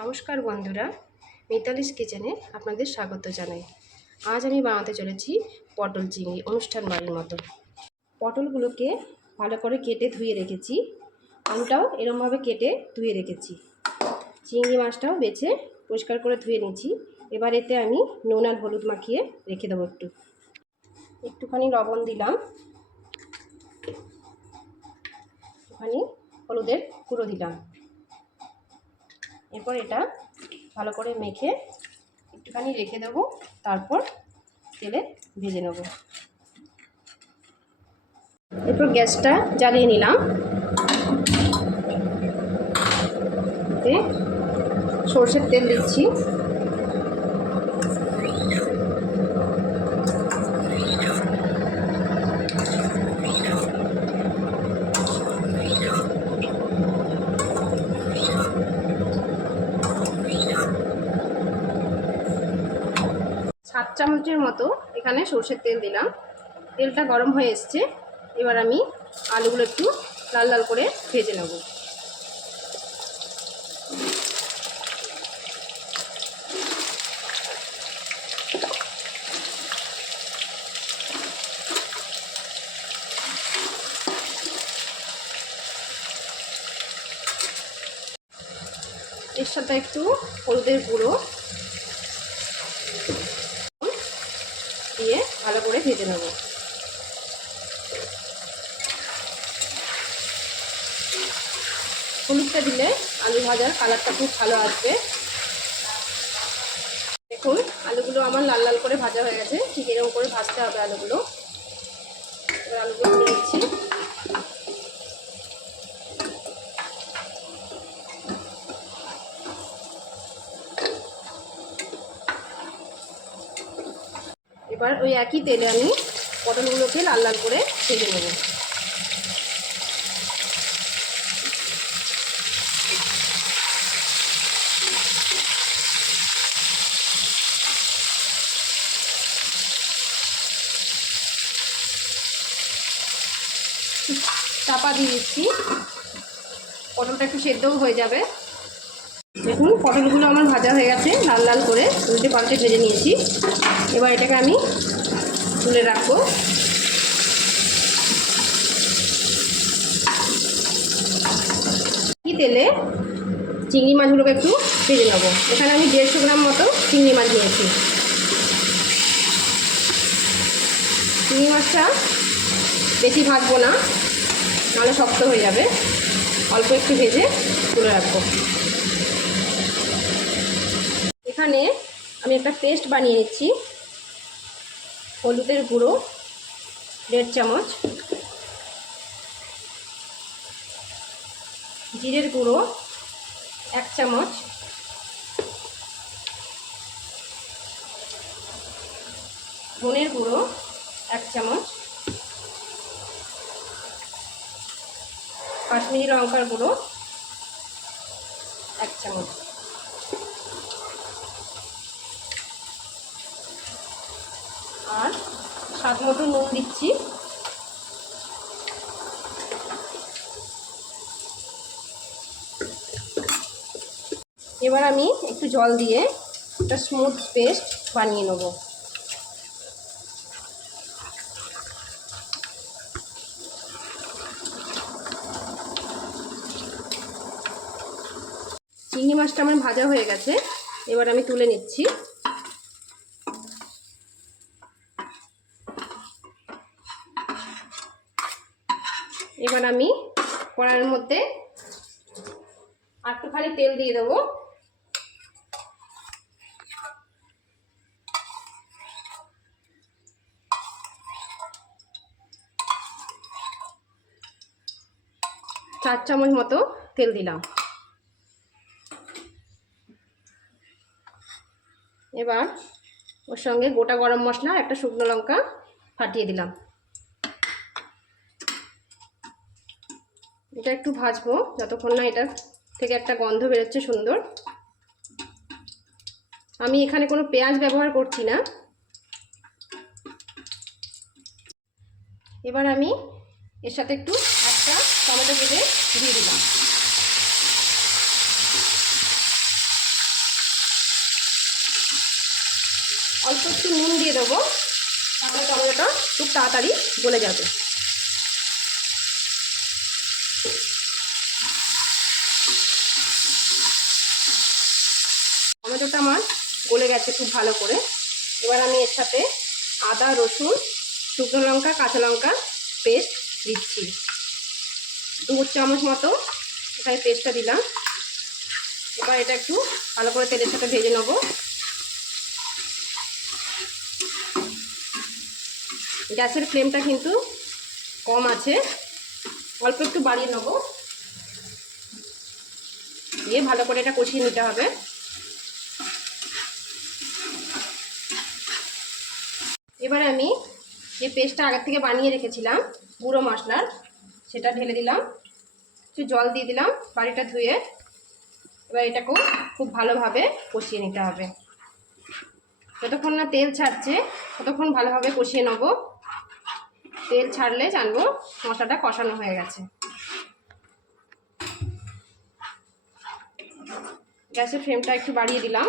নমস্কার বন্ধুরা, মিতালিস কিচেনে আপনাদের স্বাগত জানাই। আজ আমি বানাতে চলেছি পটল চিংড়ি অনুষ্ঠান বাড়ির মতো। পটলগুলোকে ভালো করে কেটে ধুয়ে রেখেছি, আলুটাও এরমভাবে কেটে ধুয়ে রেখেছি, চিংড়ি মাছটাও বেছে পরিষ্কার করে ধুয়ে নিয়েছি। এবার এতে আমি নুন আর হলুদ মাখিয়ে রেখে দেবো। একটুখানি লবণ দিলাম, একটুখানি হলুদের গুঁড়ো দিলাম। এরপর এটা ভালো করে মেখে একটুখানি রেখে দেবো, তারপর তেলে ভেজে নেব। এরপর গ্যাসটা জ্বালিয়ে নিলাম, এতে সরষের তেল দিচ্ছি। সাত চামচের মতো এখানে সরষের তেল দিলাম। তেলটা গরম হয়ে এসছে, এবার আমি আলুগুলো একটু লাল লাল করে ভেজে নেব। এর সাথে একটু হলুদের গুঁড়ো দিয়ে ভালো করে ভেজে নেব। হলুদটা দিলে আলু ভাজার কালারটা খুব ভালো আসবে। দেখুন, আলুগুলো আমার লাল লাল করে ভাজা হয়ে গেছে। ঠিক এরকম করে ভাজতে হবে আলুগুলো। এবার আলুগুলো তুলে নিচ্ছি। এবার ওই একই তেলে আমি পটলগুলোকে লাল লাল করে ভেজে নেব। চাপা দিয়ে দিচ্ছি, পটলটা একটু সেদ্ধও হয়ে যাবে। দেখুন, পটলগুলো আমার ভাজা হয়ে গেছে, লাল লাল করে উল্টে পাল্টে ভেজে নিয়েছি। এবার এটাকে আমি তুলে রাখবো। কি তেলে চিংড়ি মাছগুলোকে একটু ভেজে নেবো। এখানে আমি 150 গ্রাম মতো চিংড়ি মাছ নিয়েছি। চিংড়ি মাছটা বেশি ভাজবো না, নাহলে শক্ত হয়ে যাবে। অল্প একটু ভেজে তুলে রাখবো। এখানে আমি একটা পেস্ট বানিয়ে নিচ্ছি। হলুদের গুঁড়ো 1.5 চামচ, জিরের গুঁড়ো 1 চামচ, ধনের গুঁড়ো 1 চামচ, কাশ্মীরি লঙ্কার গুঁড়ো 1 চামচ, আর স্বাদ মতো নুন দিচ্ছি। এবার আমি একটু জল দিয়ে একটা স্মুথ পেস্ট বানিয়ে নেব। চিংড়ি মাছটা আমার ভাজা হয়ে গেছে, এবার আমি তুলে নিচ্ছি। এবার আমি কড়াইয়ের মধ্যে একটুখানি তেল দিয়ে দেবো। চার চামচ মতো তেল দিলাম। এবার ওর সঙ্গে গোটা গরম মশলা, একটা শুকনো লঙ্কা ফাটিয়ে দিলাম। এটা একটু ভাজবো যতক্ষণ না এটা থেকে একটা গন্ধ বেরোচ্ছে সুন্দর। আমি এখানে কোনো পেঁয়াজ ব্যবহার করছি না। এবার আমি এর সাথে একটু একটা টমেটো কেটে দিয়ে দিলাম। অল্প একটু নুন দিয়ে দেবো, তাহলে টমেটোটা খুব তাড়াতাড়ি গলে যাবে। টমেটোটা আমার গলে গেছে খুব ভালো করে। এবার আমি এর সাথে আদা, রসুন, শুকনো লঙ্কা, কাঁচা লঙ্কা পেস্ট দিচ্ছি। 2 চামচ মতো এখানে পেস্টটা দিলাম। এবার এটা একটু ভালো করে তেলের সাথে ভেজে নেব। গ্যাসের ফ্লেমটা কিন্তু কম আছে, অল্প একটু বাড়িয়ে নেব, দিয়ে ভালো করে এটা কষিয়ে নিতে হবে। এবারে আমি যে পেস্টটা আগের থেকে বানিয়ে রেখেছিলাম গুঁড়ো মশলার, সেটা ঢেলে দিলাম, একটু জল দিয়ে দিলাম বাড়িটা ধুয়ে। এবার এটাকেও খুব ভালোভাবে কষিয়ে নিতে হবে। যতক্ষণ না তেল ছাড়ছে ততক্ষণ ভালোভাবে কষিয়ে নেব। তেল ছাড়লে জানবো মশলাটা কষানো হয়ে গেছে। গ্যাসের ফ্লেমটা একটু বাড়িয়ে দিলাম।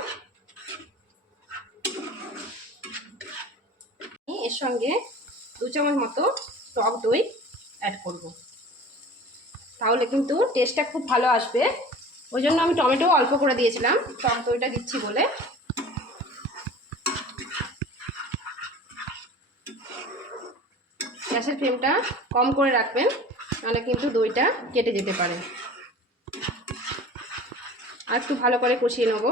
এর সঙ্গে 2 চামচ মতো টক দই অ্যাড করব, তাহলে কিন্তু টেস্টটা খুব ভালো আসবে। ওই জন্য আমি টমেটো অল্প করে দিয়েছিলাম, টক দইটা দিচ্ছি বলে। গ্যাসের ফ্লেমটা কম করে রাখবেন, নাহলে কিন্তু দইটা কেটে যেতে পারে। আর একটু ভালো করে কষিয়ে নেব।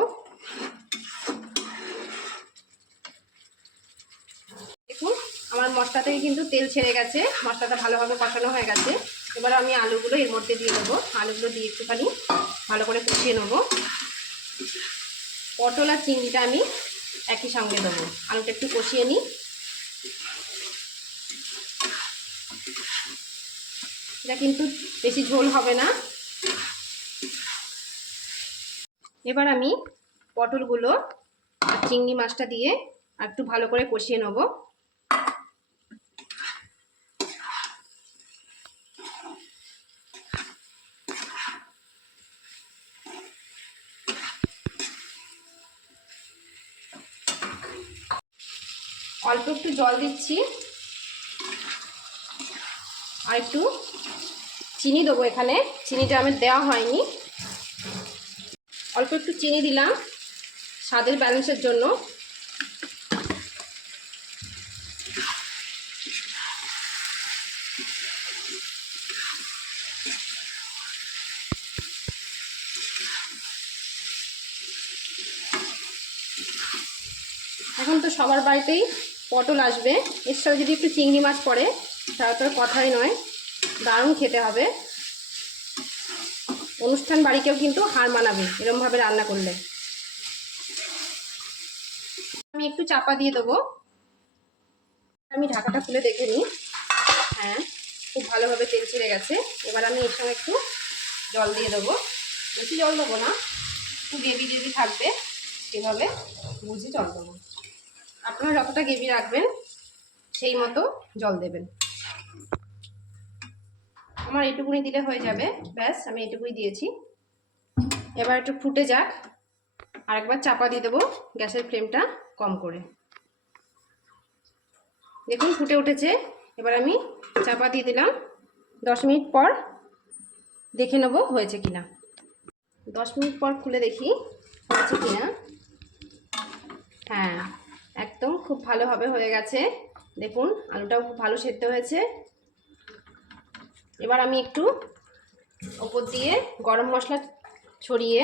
দেখুন আমার মশলা থেকে কিন্তু তেল ছেড়ে গেছে, মশলাটা ভালোভাবে কষানো হয়ে গেছে। এবার আমি আলুগুলো এর মধ্যে দিয়ে দেবো। আলুগুলো দিয়ে একটুখানি ভালো করে কষিয়ে নেব। পটল আর চিংড়িটা আমি একই সঙ্গে দেবো। আলুটা একটু কষিয়ে নিই। এটা কিন্তু বেশি ঝোল হবে না। এবার আমি পটলগুলো আর চিংড়ি মাছটা দিয়ে একটু ভালো করে কষিয়ে নেব। অল্প একটু জল দিচ্ছি, আর একটু চিনি দেবো। এখানে চিনিটা আমার দেওয়া হয়নি, অল্প একটু চিনি দিলাম স্বাদের ব্যালেন্সের জন্য। এখন তো সবার বাড়িতেই পটল আসবে, এর সাথে যদি একটু চিংড়ি মাছ পড়ে তাহলে তো কথাই নয়, দারুণ খেতে হবে। অনুষ্ঠান বাড়িকেও কিন্তু হার মানাবে এরকমভাবে রান্না করলে। আমি একটু চাপা দিয়ে দেবো। আমি ঢাকাটা খুলে দেখে নিই। হ্যাঁ, খুব ভালোভাবে তেল ছেড়ে গেছে। এবার আমি এর সঙ্গে একটু জল দিয়ে দেবো। বেশি জল দেবো না, একটু গ্রেভি গ্রেভি থাকবে, এভাবে বুঝে জল দেবো। আপনারা যতটা গ্রেভি রাখবেন সেই মতো জল দেবেন। আমার এটুকুনি দিলে হয়ে যাবে, ব্যাস আমি এটুকুই দিয়েছি। এবার একটু ফুটে যাক, আরেকবার চাপা দিয়ে দেবো গ্যাসের ফ্লেমটা কম করে। দেখুন ফুটে উঠেছে। এবার আমি চাপা দিয়ে দিলাম। 10 মিনিট পর দেখে নেব হয়েছে কিনা। 10 মিনিট পর খুলে দেখি হয়েছে কিনা। হ্যাঁ, একদম খুব ভালোভাবে হয়ে গেছে। দেখুন আলুটাও খুব ভালো সেদ্ধ হয়েছে। এবার আমি একটু ওপর দিয়ে গরম মশলা ছড়িয়ে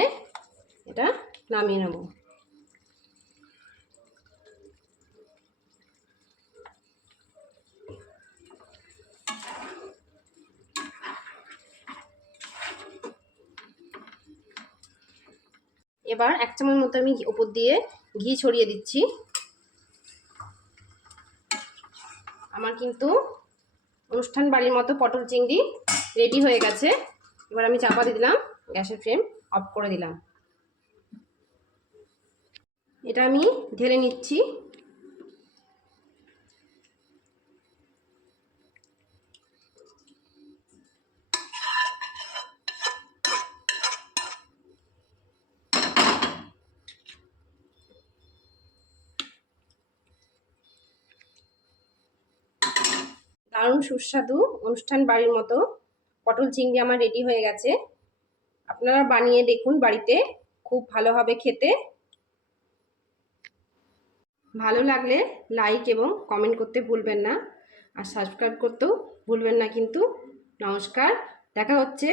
এটা নামিয়ে নেব। এবার 1 চামচ মতো আমি ওপর দিয়ে ঘি ছড়িয়ে দিচ্ছি। আমার কিন্তু অনুষ্ঠান বাড়ির মতো পটল চিংড়ি রেডি হয়ে গেছে। এবার আমি চাপা দিয়ে দিলাম, গ্যাসের ফ্লেম অফ করে দিলাম। এটা আমি ঢেলে নিচ্ছি। দারুণ সুস্বাদু অনুষ্ঠান বাড়ির মতো পটল চিংড়ি আমার রেডি হয়ে গেছে। আপনারা বানিয়ে দেখুন বাড়িতে, খুব ভালো হবে খেতে। ভালো লাগলে লাইক এবং কমেন্ট করতে ভুলবেন না, আর সাবস্ক্রাইব করতেও ভুলবেন না কিন্তু। নমস্কার, দেখা হচ্ছে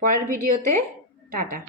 পরের ভিডিওতে। টাটা।